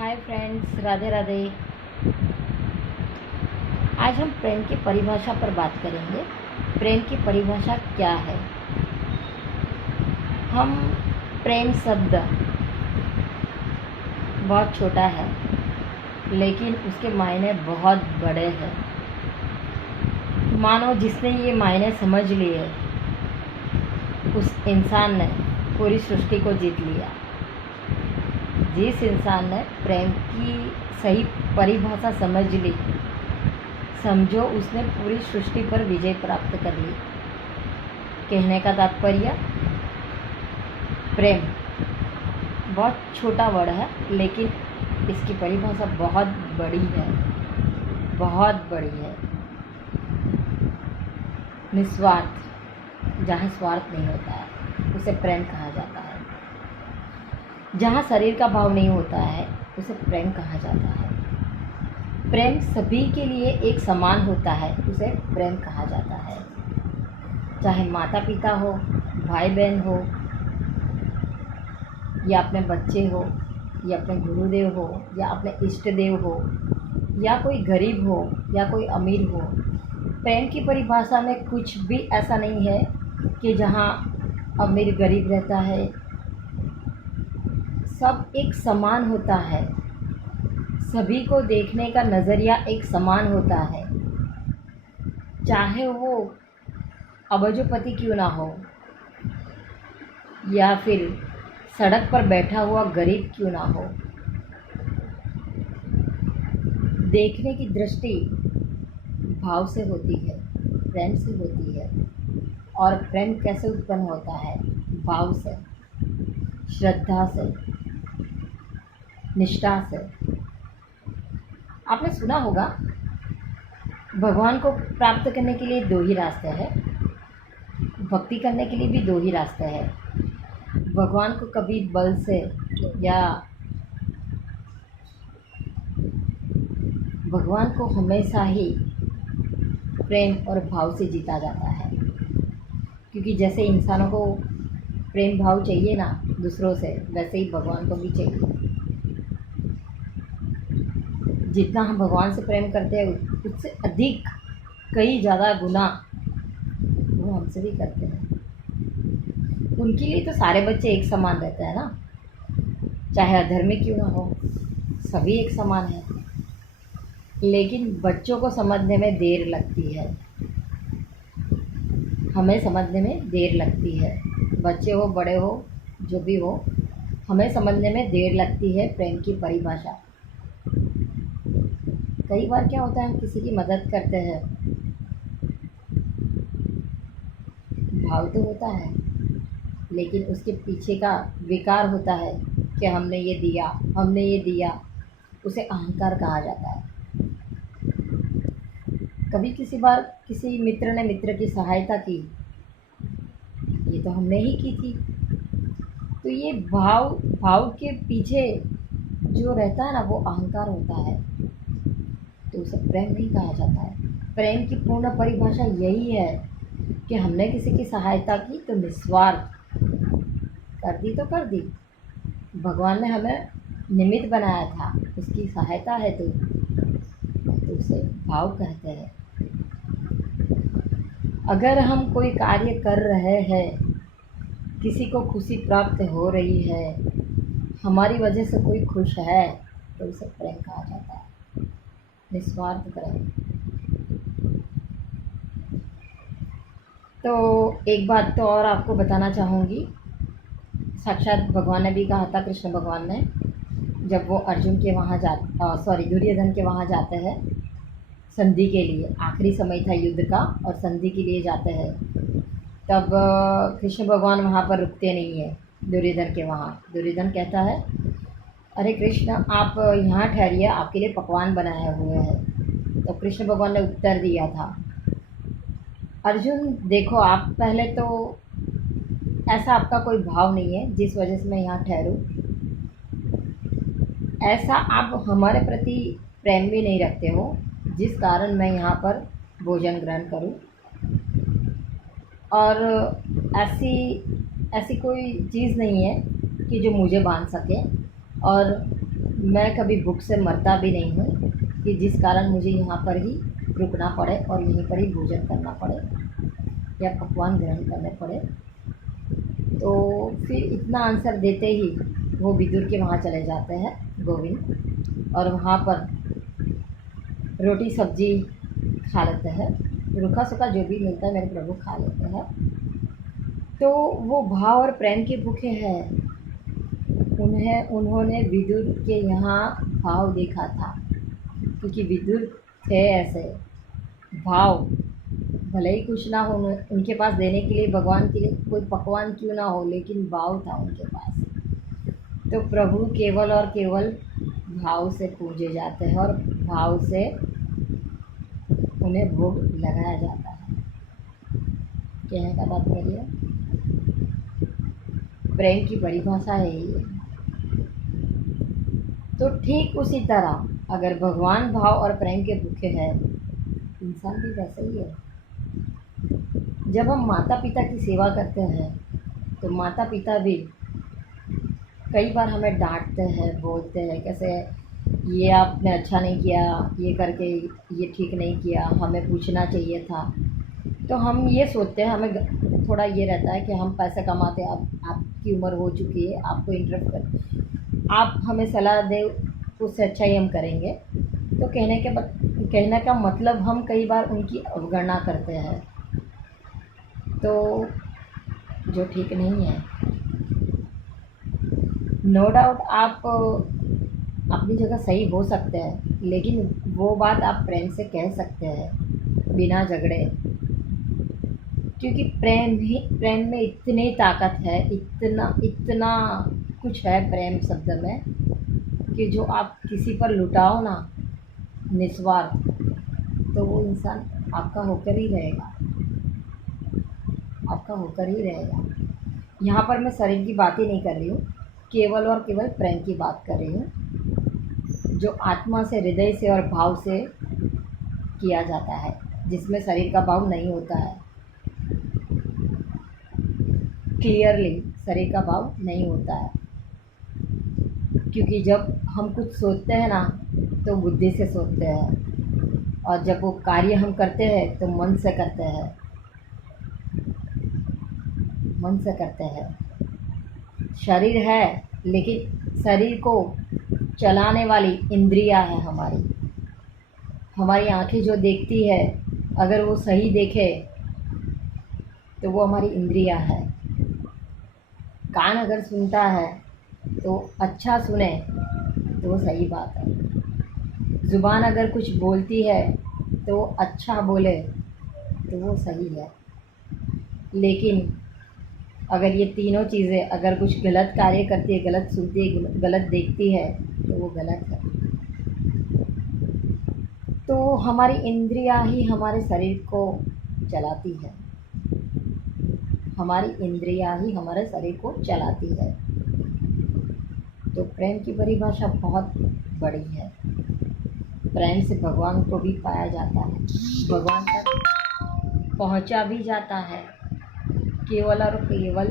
Hi friends, Radhe Radhe. आज हम प्रेम की परिभाषा पर बात करेंगे। प्रेम की परिभाषा क्या है? हम प्रेम शब्द बहुत छोटा है, लेकिन उसके मायने बहुत बड़े हैं। मानो जिसने ये मायने समझ लिए, उस इंसान ने पूरी सृष्टि को जीत लिया। जिस इंसान ने प्रेम की सही परिभाषा समझ ली, समझो उसने पूरी सृष्टि पर विजय प्राप्त कर ली। कहने का तात्पर्य, प्रेम बहुत छोटा वर्ड है, लेकिन इसकी परिभाषा बहुत बड़ी है, बहुत बड़ी है। निस्वार्थ, जहाँ स्वार्थ नहीं होता है उसे प्रेम कहा जाता है। जहाँ शरीर का भाव नहीं होता है उसे प्रेम कहा जाता है। प्रेम सभी के लिए एक समान होता है, उसे प्रेम कहा जाता है। चाहे माता पिता हो, भाई बहन हो, या अपने बच्चे हो, या अपने गुरुदेव हो, या अपने इष्ट देव हो, या कोई गरीब हो या कोई अमीर हो। प्रेम की परिभाषा में कुछ भी ऐसा नहीं है कि जहाँ अमीर गरीब रहता है। सब एक समान होता है। सभी को देखने का नज़रिया एक समान होता है। चाहे वो अबजोपति क्यों ना हो, या फिर सड़क पर बैठा हुआ गरीब क्यों ना हो, देखने की दृष्टि भाव से होती है, प्रेम से होती है। और प्रेम कैसे उत्पन्न होता है? भाव से, श्रद्धा से, निष्ठा से। आपने सुना होगा, भगवान को प्राप्त करने के लिए दो ही रास्ते हैं, भक्ति करने के लिए भी दो ही रास्ते हैं। भगवान को कभी बल से या भगवान को हमेशा ही प्रेम और भाव से जीता जाता है। क्योंकि जैसे इंसानों को प्रेम भाव चाहिए ना दूसरों से, वैसे ही भगवान को भी चाहिए। जितना हम भगवान से प्रेम करते हैं, उससे अधिक कई ज़्यादा गुना वो हमसे भी करते हैं। उनके लिए तो सारे बच्चे एक समान रहते हैं ना, चाहे अधर्मी क्यों ना हो, सभी एक समान है। लेकिन बच्चों को समझने में देर लगती है, हमें समझने में देर लगती है। बच्चे हो, बड़े हो, जो भी हो, हमें समझने में देर लगती है प्रेम की परिभाषा। कई बार क्या होता है, हम किसी की मदद करते हैं, भाव तो होता है, लेकिन उसके पीछे का विकार होता है कि हमने ये दिया, हमने ये दिया। उसे अहंकार कहा जाता है। कभी किसी बार किसी मित्र ने मित्र की सहायता की, ये तो हमने ही की थी। तो ये भाव के पीछे जो रहता है ना, वो अहंकार होता है, तो उसे प्रेम नहीं कहा जाता है। प्रेम की पूर्ण परिभाषा यही है कि हमने किसी की सहायता की तो निस्वार्थ कर दी, तो कर दी। भगवान ने हमें निमित्त बनाया था, उसकी सहायता है तो उसे भाव कहते हैं। अगर हम कोई कार्य कर रहे हैं, किसी को खुशी प्राप्त हो रही है, हमारी वजह से कोई खुश है, तो उसे प्रेम कहा जाता है, निस्वार्थ प्रेम। तो एक बात तो और आपको बताना चाहूँगी। साक्षात भगवान ने भी कहा था, कृष्ण भगवान ने, जब वो अर्जुन के वहाँ दुर्योधन के वहाँ जाते हैं संधि के लिए, आखिरी समय था युद्ध का और संधि के लिए जाते हैं, तब कृष्ण भगवान वहाँ पर रुकते नहीं है दुर्योधन के वहाँ। दुर्योधन कहता है, अरे कृष्ण, आप यहाँ ठहरिए, आपके लिए पकवान बनाए हुए हैं। तो कृष्ण भगवान ने उत्तर दिया था, अर्जुन देखो, आप पहले तो ऐसा आपका कोई भाव नहीं है जिस वजह से मैं यहाँ ठहरूँ। ऐसा आप हमारे प्रति प्रेम भी नहीं रखते हो जिस कारण मैं यहाँ पर भोजन ग्रहण करूँ। और ऐसी कोई चीज़ नहीं है कि जो मुझे बांध सके, और मैं कभी भूख से मरता भी नहीं हूँ कि जिस कारण मुझे यहाँ पर ही रुकना पड़े और यहीं पर ही भोजन करना पड़े या पकवान ग्रहण करने पड़े। तो फिर इतना आंसर देते ही वो विदुर के वहाँ चले जाते हैं गोविंद, और वहाँ पर रोटी सब्जी खा लेते हैं, रूखा सूखा जो भी मिलता है मेरे प्रभु खा लेते हैं। तो वो भाव और प्रेम के भूखे हैं। उन्होंने विदुर के यहाँ भाव देखा था, क्योंकि विदुर थे ऐसे भाव, भले ही कुछ ना हो उनके पास देने के लिए, भगवान के लिए कोई पकवान क्यों ना हो, लेकिन भाव था उनके पास। तो प्रभु केवल और केवल भाव से पूजे जाते हैं और भाव से उन्हें भोग लगाया जाता है। कहने का तात्पर्य प्रेम की परिभाषा है ये। तो ठीक उसी तरह अगर भगवान भाव और प्रेम के भूखे हैं, इंसान भी वैसे ही है। जब हम माता पिता की सेवा करते हैं तो माता पिता भी कई बार हमें डांटते हैं, बोलते हैं कैसे ये आपने अच्छा नहीं किया, ये करके ये ठीक नहीं किया, हमें पूछना चाहिए था। तो हम ये सोचते हैं, हमें थोड़ा ये रहता है कि हम पैसे कमाते हैं, आपकी उम्र हो चुकी है, आपको इंटरेस्ट कर, आप हमें सलाह दें, उससे अच्छा ही हम करेंगे। तो कहने का मतलब हम कई बार उनकी अवगणना करते हैं, तो जो ठीक नहीं है। नो डाउट आप अपनी जगह सही हो सकते हैं, लेकिन वो बात आप प्रेम से कह सकते हैं बिना झगड़े, क्योंकि प्रेम में इतनी ताकत है, इतना कुछ है प्रेम शब्द में, कि जो आप किसी पर लुटाओ ना निस्वार्थ, तो वो इंसान आपका होकर ही रहेगा, आपका होकर ही रहेगा। यहाँ पर मैं शरीर की बात ही नहीं कर रही हूँ, केवल और केवल प्रेम की बात कर रही हूँ, जो आत्मा से, हृदय से और भाव से किया जाता है, जिसमें शरीर का भाव नहीं होता है। क्लियरली शरीर का भाव नहीं होता है, क्योंकि जब हम कुछ सोचते हैं ना तो बुद्धि से सोचते हैं, और जब वो कार्य हम करते हैं तो मन से करते हैं, मन से करते हैं। शरीर है, लेकिन शरीर को चलाने वाली इंद्रियां है हमारी आंखें जो देखती है, अगर वो सही देखे तो वो हमारी इंद्रियां है। कान अगर सुनता है तो अच्छा सुने तो वो सही बात है। ज़ुबान अगर कुछ बोलती है तो अच्छा बोले तो वो सही है। लेकिन अगर ये तीनों चीज़ें अगर कुछ गलत कार्य करती है, गलत सुनती है, गलत देखती है, तो वो गलत है। तो हमारी इंद्रियां ही हमारे शरीर को चलाती है, हमारी इंद्रियां ही हमारे शरीर को चलाती है। तो प्रेम की परिभाषा बहुत बड़ी है। प्रेम से भगवान को भी पाया जाता है, भगवान तक पहुंचा भी जाता है, केवल और केवल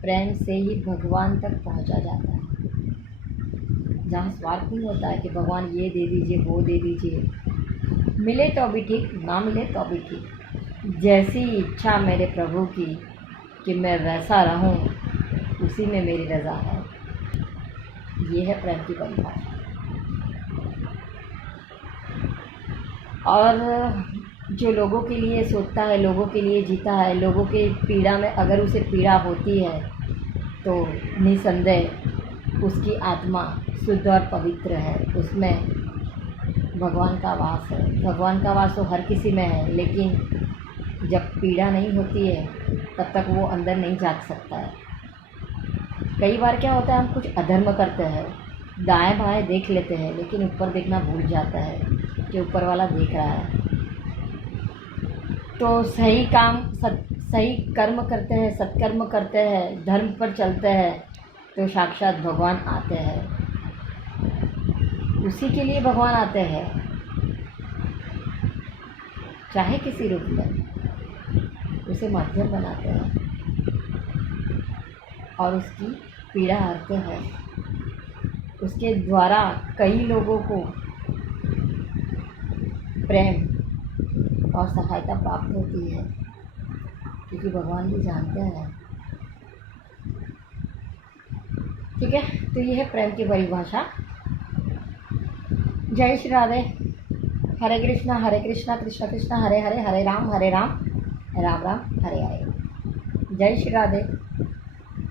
प्रेम से ही भगवान तक पहुंचा जाता है। जहाँ स्वार्थ नहीं होता है कि भगवान ये दे दीजिए, वो दे दीजिए, मिले तो भी ठीक, ना मिले तो भी ठीक, जैसी इच्छा मेरे प्रभु की कि मैं वैसा रहूं, उसी में मेरी रज़ा है। ये है प्रेम की परिभाषा। और जो लोगों के लिए सोचता है, लोगों के लिए जीता है, लोगों के पीड़ा में अगर उसे पीड़ा होती है तो निसंदेह उसकी आत्मा शुद्ध और पवित्र है, उसमें भगवान का वास है। भगवान का वास तो हर किसी में है, लेकिन जब पीड़ा नहीं होती है तब तक वो अंदर नहीं झाँक सकता है। कई बार क्या होता है, हम कुछ अधर्म करते हैं, दाएं बाएं देख लेते हैं, लेकिन ऊपर देखना भूल जाता है कि ऊपर वाला देख रहा है। तो सही कर्म करते हैं, सत्कर्म करते हैं, धर्म पर चलते हैं, तो साक्षात भगवान आते हैं। उसी के लिए भगवान आते हैं, चाहे किसी रूप में, उसे माध्यम बनाते हैं और उसकी पीड़ा हरते हैं, उसके द्वारा कई लोगों को प्रेम और सहायता प्राप्त होती है, क्योंकि भगवान भी जानते हैं। ठीक है, तो ये है प्रेम की परिभाषा। जय श्री राधे। हरे कृष्णा कृष्ण कृष्ण हरे हरे, हरे राम राम राम हरे हरे। जय श्री राधे।